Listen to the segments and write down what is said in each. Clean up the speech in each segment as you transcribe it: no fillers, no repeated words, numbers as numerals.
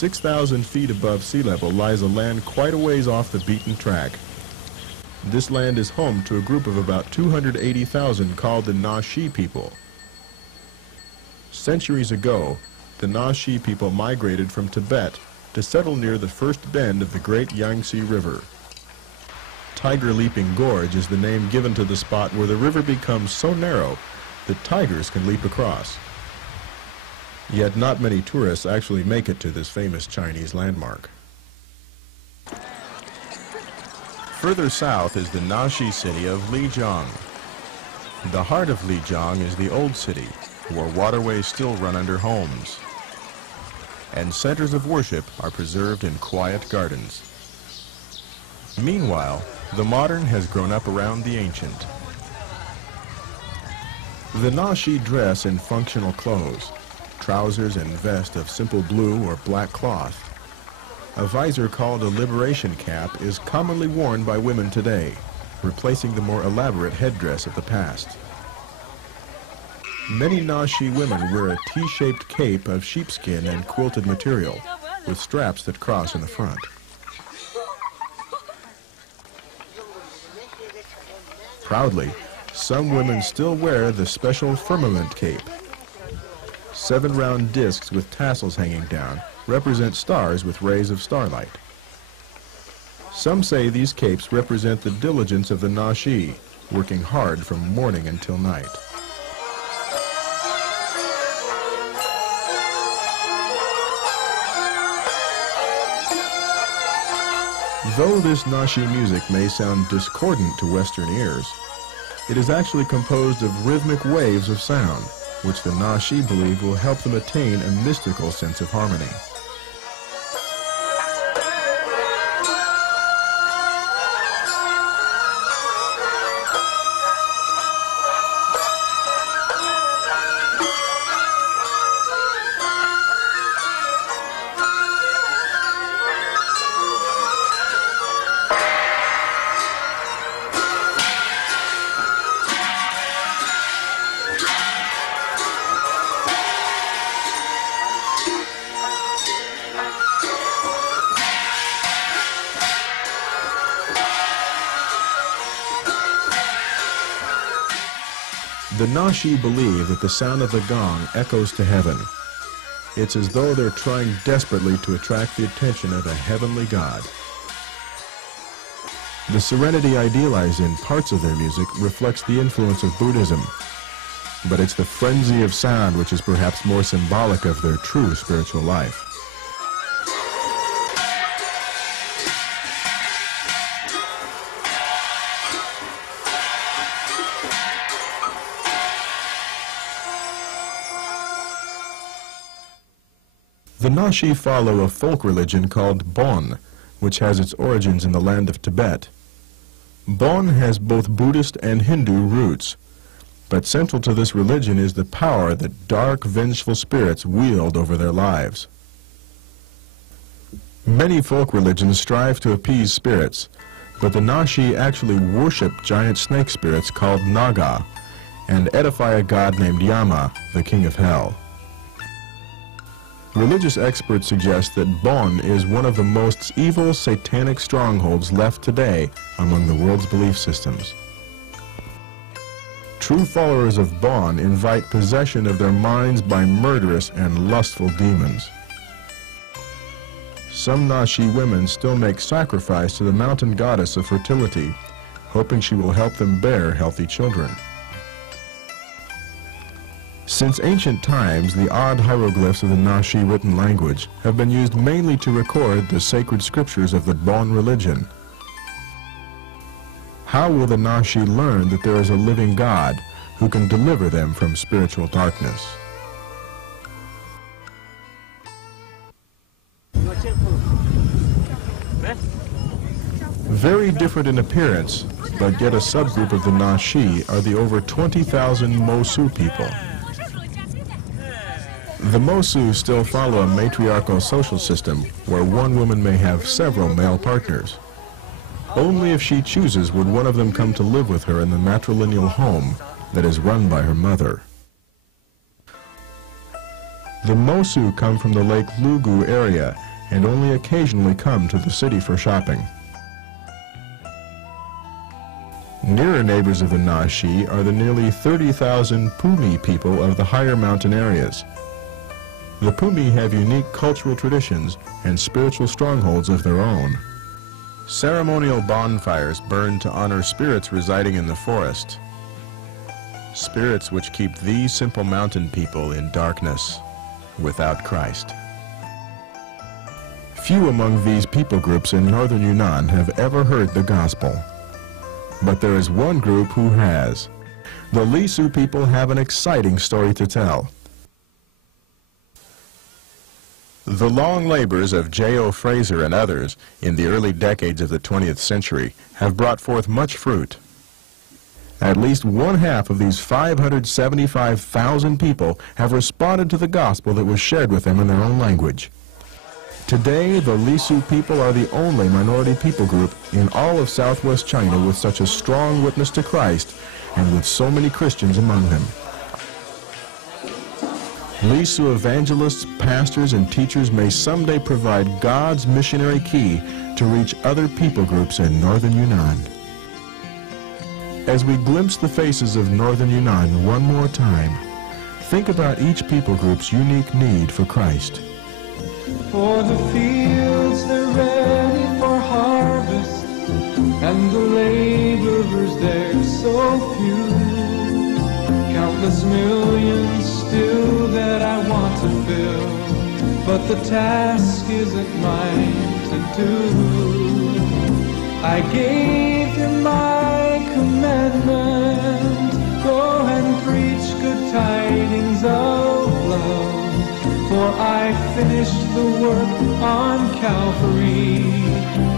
6,000 feet above sea level lies a land quite a ways off the beaten track. This land is home to a group of about 280,000 called the Naxi people. Centuries ago, the Naxi people migrated from Tibet to settle near the first bend of the great Yangtze River. Tiger Leaping Gorge is the name given to the spot where the river becomes so narrow that tigers can leap across. Yet not many tourists actually make it to this famous Chinese landmark. Further south is the Naxi city of Lijiang. The heart of Lijiang is the old city, where waterways still run under homes, and centers of worship are preserved in quiet gardens. Meanwhile, the modern has grown up around the ancient. The Naxi dress in functional clothes, trousers and vest of simple blue or black cloth. A visor called a liberation cap is commonly worn by women today, replacing the more elaborate headdress of the past. Many Naxi women wear a T-shaped cape of sheepskin and quilted material, with straps that cross in the front. Proudly, some women still wear the special firmament cape. 7 round discs with tassels hanging down represent stars with rays of starlight. Some say these capes represent the diligence of the Naxi, working hard from morning until night. Though this Naxi music may sound discordant to Western ears, it is actually composed of rhythmic waves of sound, which the Naxi believe will help them attain a mystical sense of harmony. The Naxi believe that the sound of the gong echoes to heaven. It's as though they're trying desperately to attract the attention of a heavenly god. The serenity idealized in parts of their music reflects the influence of Buddhism, but it's the frenzy of sound which is perhaps more symbolic of their true spiritual life. The Naxi follow a folk religion called Bon, which has its origins in the land of Tibet. Bon has both Buddhist and Hindu roots, but central to this religion is the power that dark, vengeful spirits wield over their lives. Many folk religions strive to appease spirits, but the Naxi actually worship giant snake spirits called Naga and edify a god named Yama, the king of hell. Religious experts suggest that Bon is one of the most evil satanic strongholds left today among the world's belief systems. True followers of Bon invite possession of their minds by murderous and lustful demons. Some Naxi women still make sacrifice to the mountain goddess of fertility, hoping she will help them bear healthy children. Since ancient times, the odd hieroglyphs of the Naxi written language have been used mainly to record the sacred scriptures of the Bon religion. How will the Naxi learn that there is a living God who can deliver them from spiritual darkness? Very different in appearance, but yet a subgroup of the Naxi, are the over 20,000 Mosuo people. The Mosuo still follow a matriarchal social system where one woman may have several male partners. Only if she chooses would one of them come to live with her in the matrilineal home that is run by her mother. The Mosuo come from the Lake Lugu area and only occasionally come to the city for shopping. Nearer neighbors of the Naxi are the nearly 30,000 Pumi people of the higher mountain areas. The Pumi have unique cultural traditions and spiritual strongholds of their own. Ceremonial bonfires burn to honor spirits residing in the forest, spirits which keep these simple mountain people in darkness, without Christ. Few among these people groups in northern Yunnan have ever heard the gospel. But there is one group who has. The Lisu people have an exciting story to tell. The long labors of J.O. Fraser and others in the early decades of the 20th century have brought forth much fruit. At least one half of these 575,000 people have responded to the gospel that was shared with them in their own language. Today, the Lisu people are the only minority people group in all of southwest China with such a strong witness to Christ and with so many Christians among them. Lisu evangelists, pastors, and teachers may someday provide God's missionary key to reach other people groups in northern Yunnan. As we glimpse the faces of northern Yunnan one more time, think about each people group's unique need for Christ. For the fields they're ready for harvest, and the laborers they're so few. Countless millions still that I want to fill, but the task isn't mine to do. I gave them my commandment, go and preach good tidings of love. For I finished the work on Calvary,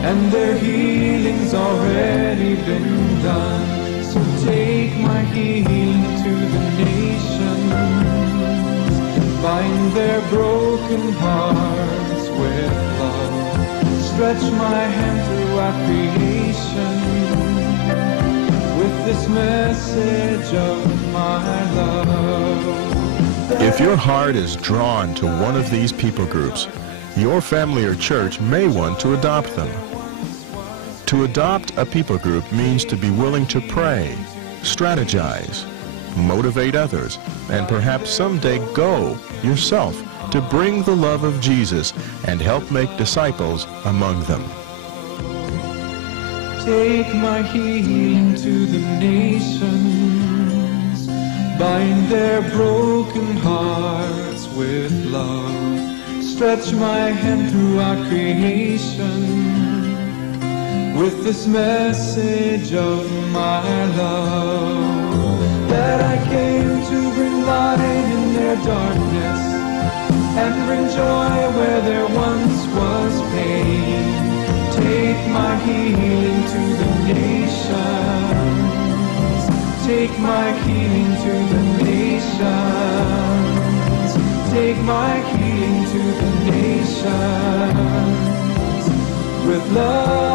and their healing's already been done. So take my healing to the nations, bind their broken hearts with love. Stretch my hand throughout creation with this message of my love. If your heart is drawn to one of these people groups, your family or church may want to adopt them. To adopt a people group means to be willing to pray, strategize, motivate others, and perhaps someday go yourself to bring the love of Jesus and help make disciples among them. Take my healing to the nations, bind their broken hearts with love. Stretch my hand throughout creation with this message of my love. That I came to bring light in their darkness and bring joy where there once was pain. Take my healing to the nations. Take my healing to the nations. Take my healing to the nations with love.